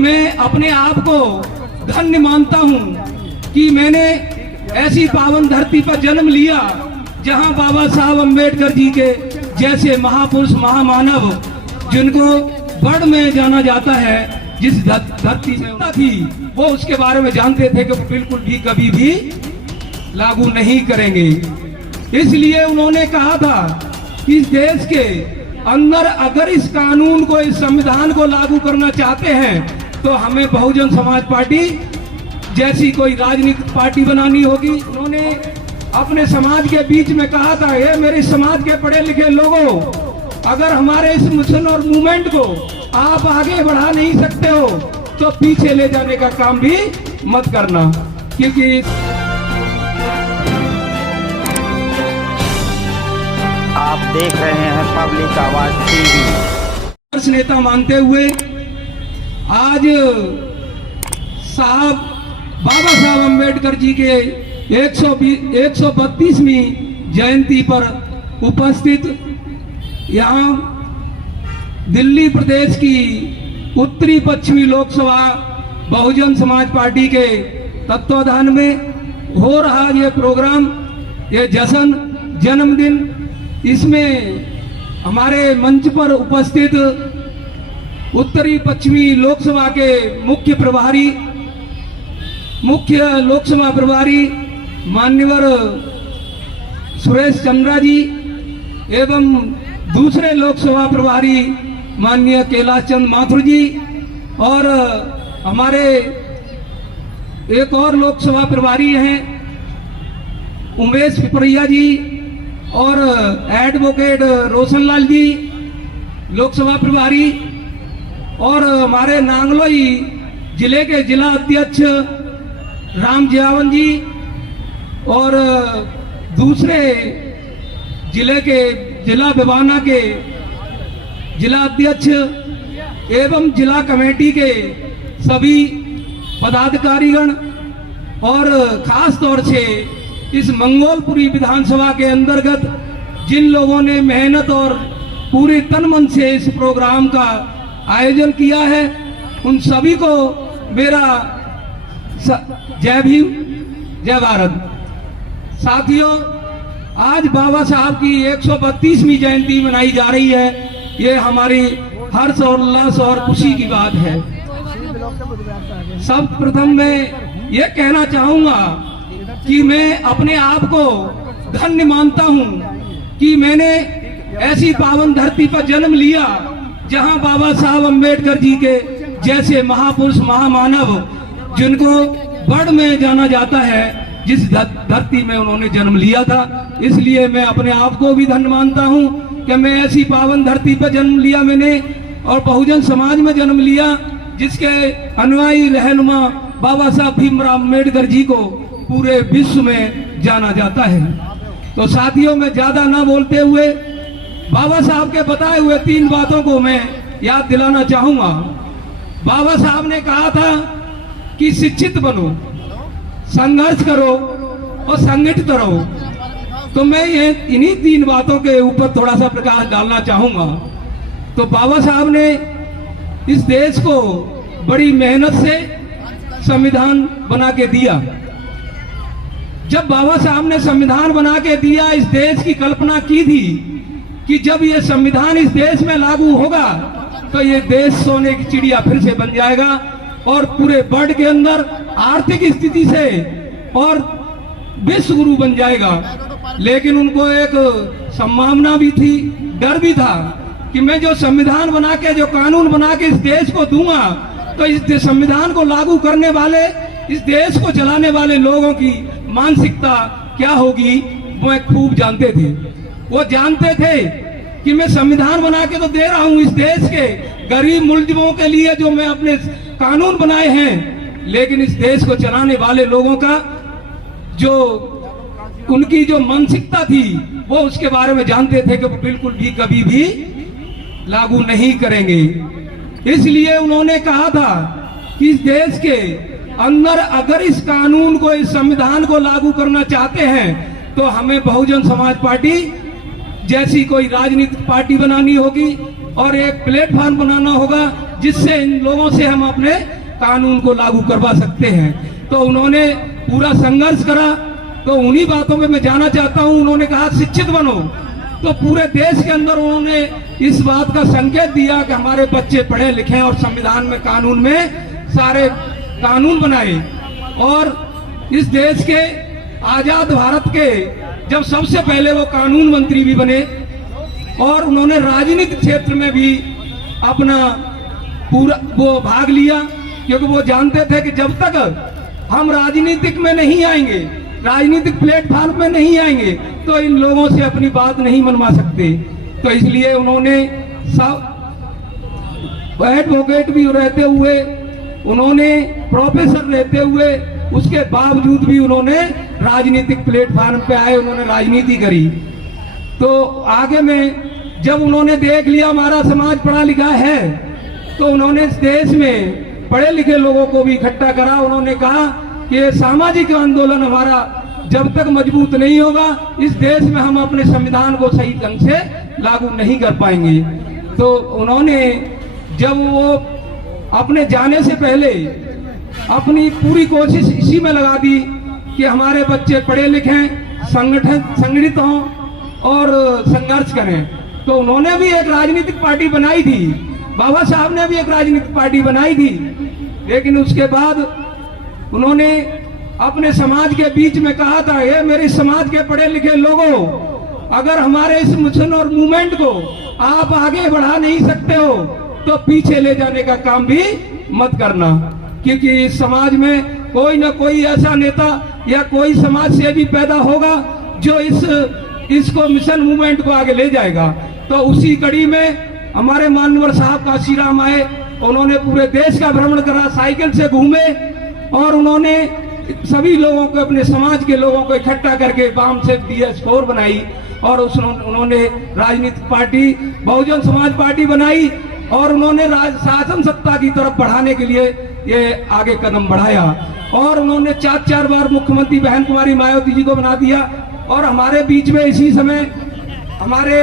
मैं अपने आप को धन्य मानता हूँ कि मैंने ऐसी पावन धरती पर जन्म लिया जहाँ बाबा साहब अम्बेडकर जी के जैसे महापुरुष महामानव जिनको वर्ल्ड में जाना जाता है, जिस धरती में थी वो उसके बारे में जानते थे कि बिल्कुल भी कभी भी लागू नहीं करेंगे। इसलिए उन्होंने कहा था कि इस देश के अंदर अगर इस कानून को, इस संविधान को लागू करना चाहते हैं तो हमें बहुजन समाज पार्टी जैसी कोई राजनीतिक पार्टी बनानी होगी। उन्होंने अपने समाज के बीच में कहा था, ये मेरे समाज के पढ़े लिखे लोगों, अगर हमारे इस मिशन और मूवमेंट को आप आगे बढ़ा नहीं सकते हो तो पीछे ले जाने का काम भी मत करना, क्योंकि आप देख रहे हैं पब्लिक आवाज टीवी। नेता मानते हुए आज बाबा साहब अम्बेडकर जी के 132वीं जयंती पर उपस्थित यहाँ दिल्ली प्रदेश की उत्तरी पश्चिमी लोकसभा बहुजन समाज पार्टी के तत्वाधान में हो रहा ये प्रोग्राम, ये जश्न जन्मदिन, इसमें हमारे मंच पर उपस्थित उत्तरी पश्चिमी लोकसभा के मुख्य लोकसभा प्रभारी मान्यवर सुरेश चंद्रा जी एवं दूसरे लोकसभा प्रभारी माननीय कैलाश चंद माथुर जी और हमारे एक और लोकसभा प्रभारी हैं उमेश पिपरिया जी और एडवोकेट रोशनलाल जी लोकसभा प्रभारी, और हमारे नांगलोई जिले के जिला अध्यक्ष राम जियावन जी और दूसरे जिले के जिला भिवाना के जिला अध्यक्ष एवं जिला कमेटी के सभी पदाधिकारीगण और खास तौर से इस मंगोलपुरी विधानसभा के अंतर्गत जिन लोगों ने मेहनत और पूरे तन मन से इस प्रोग्राम का आयोजन किया है, उन सभी को मेरा जय भीम जय भारत। साथियों, आज बाबा साहब की 132वीं जयंती मनाई जा रही है। ये हमारी हर्ष और उल्लास और खुशी की बात है। सब प्रथम मैं ये कहना चाहूंगा कि मैं अपने आप को धन्य मानता हूं कि मैंने ऐसी पावन धरती पर जन्म लिया जहां बाबा साहब अम्बेडकर जी के जैसे महापुरुष महामानव जिनको वर्ल्ड में जाना जाता है, जिस धरती में उन्होंने जन्म लिया था। इसलिए मैं अपने आप को भी धन्य मानता हूं कि मैं ऐसी पावन धरती पर जन्म लिया मैंने और बहुजन समाज में जन्म लिया जिसके अनुयायी रहनुमा बाबा साहब भीमराव अम्बेडकर जी को पूरे विश्व में जाना जाता है। तो साथियों, मैं ज्यादा ना बोलते हुए बाबा साहब के बताए हुए 3 बातों को मैं याद दिलाना चाहूंगा। बाबा साहब ने कहा था कि शिक्षित बनो, संघर्ष करो और संगठित रहो। तो मैं ये इन्हीं 3 बातों के ऊपर थोड़ा सा प्रकाश डालना चाहूंगा। तो बाबा साहब ने इस देश को बड़ी मेहनत से संविधान बना के दिया। जब बाबा साहब ने संविधान बना के दिया, इस देश की कल्पना की थी कि जब ये संविधान इस देश में लागू होगा तो ये देश सोने की चिड़िया फिर से बन जाएगा और पूरे वर्ल्ड के अंदर आर्थिक स्थिति से और विश्व गुरु बन जाएगा। लेकिन उनको एक संभावना भी थी, डर भी था कि मैं जो संविधान बना के, जो कानून बना के इस देश को दूंगा तो इस संविधान को लागू करने वाले, इस देश को चलाने वाले लोगों की मानसिकता क्या होगी वो खूब जानते थे। वो जानते थे कि मैं संविधान बना के तो दे रहा हूं इस देश के गरीब मुल्जिमों के लिए जो मैं अपने कानून बनाए हैं, लेकिन इस देश को चलाने वाले लोगों का जो उनकी जो मानसिकता थी वो उसके बारे में जानते थे कि वो बिल्कुल भी कभी भी लागू नहीं करेंगे। इसलिए उन्होंने कहा था कि इस देश के अंदर अगर इस कानून को, इस संविधान को लागू करना चाहते हैं तो हमें बहुजन समाज पार्टी जैसी कोई राजनीतिक पार्टी बनानी होगी और एक प्लेटफॉर्म बनाना होगा जिससे इन लोगों से हम अपने कानून को लागू करवा सकते हैं। तो उन्होंने पूरा संघर्ष करा। तो उन्हीं बातों पे मैं जाना चाहता हूं। उन्होंने कहा शिक्षित बनो, तो पूरे देश के अंदर उन्होंने इस बात का संकेत दिया कि हमारे बच्चे पढ़े लिखे और संविधान में कानून में सारे कानून बनाए। और इस देश के आजाद भारत के जब सबसे पहले वो कानून मंत्री भी बने और उन्होंने राजनीतिक क्षेत्र में भी अपना पूरा वो भाग लिया, क्योंकि वो जानते थे कि जब तक हम राजनीतिक में नहीं आएंगे, राजनीतिक प्लेटफॉर्म में नहीं आएंगे, तो इन लोगों से अपनी बात नहीं मनवा सकते। तो इसलिए उन्होंने सब एडवोकेट भी रहते हुए, उन्होंने प्रोफेसर रहते हुए, उसके बावजूद भी उन्होंने राजनीतिक प्लेटफॉर्म पे आए, उन्होंने राजनीति करी। तो आगे में जब उन्होंने देख लिया हमारा समाज पढ़ा लिखा है, तो उन्होंने इस देश में पढ़े लिखे लोगों को भी इकट्ठा करा। उन्होंने कहा कि ये सामाजिक आंदोलन हमारा जब तक मजबूत नहीं होगा, इस देश में हम अपने संविधान को सही ढंग से लागू नहीं कर पाएंगे। तो उन्होंने जब वो अपने जाने से पहले अपनी पूरी कोशिश इसी में लगा दी कि हमारे बच्चे पढ़े लिखे, संगठित हों और संघर्ष करें। तो उन्होंने भी एक राजनीतिक पार्टी बनाई थी, बाबा साहब ने भी एक राजनीतिक पार्टी बनाई थी, लेकिन उसके बाद उन्होंने अपने समाज के बीच में कहा था, ये मेरे समाज के पढ़े लिखे लोगों, अगर हमारे इस मिशन और मूवमेंट को आप आगे बढ़ा नहीं सकते हो तो पीछे ले जाने का काम भी मत करना, क्योंकि इस समाज में कोई ना कोई ऐसा नेता या कोई समाज सेवी पैदा होगा जो इसको मिशन मूवमेंट को आगे ले जाएगा। तो उसी कड़ी में हमारे मानवर साहब काशीराम आए, उन्होंने पूरे देश का भ्रमण करा, साइकिल से घूमे और उन्होंने सभी लोगों को, अपने समाज के लोगों को इकट्ठा करके वाम से DS4 बनाई और उन्होंने राजनीतिक पार्टी बहुजन समाज पार्टी बनाई और उन्होंने शासन सत्ता की तरफ बढ़ाने के लिए ये आगे कदम बढ़ाया। और उन्होंने 4 बार मुख्यमंत्री बहन कुमारी मायावती जी को बना दिया। और हमारे बीच में इसी समय हमारे